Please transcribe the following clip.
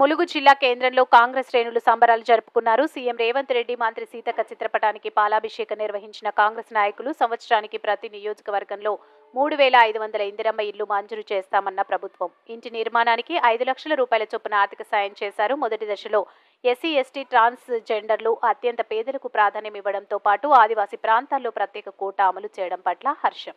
ములుగు జిల్లా కేంద్రంలో కాంగ్రెస్ శ్రేణులు సంబరాలు జరుపుకున్నారు. సీఎం రేవంత్ రెడ్డి, మంత్రి సీతక్క చిత్రపటానికి పాలాభిషేకం నిర్వహించిన కాంగ్రెస్ నాయకులు సంవత్సరానికి ప్రతి నియోజకవర్గంలో 3,500 ఇందిరమ్మ ఇళ్లు మంజూరు చేస్తామన్న ప్రభుత్వం. ఇంటి నిర్మాణానికి 5 లక్షల రూపాయల చొప్పున ఆర్థిక సాయం చేశారు. మొదటి దశలో ఎస్సీ, ఎస్టీ, ట్రాన్స్ జెండర్లు, అత్యంత పేదలకు ప్రాధాన్యం ఇవ్వడంతో పాటు ఆదివాసీ ప్రాంతాల్లో ప్రత్యేక కోటా అమలు చేయడం పట్ల హర్షం.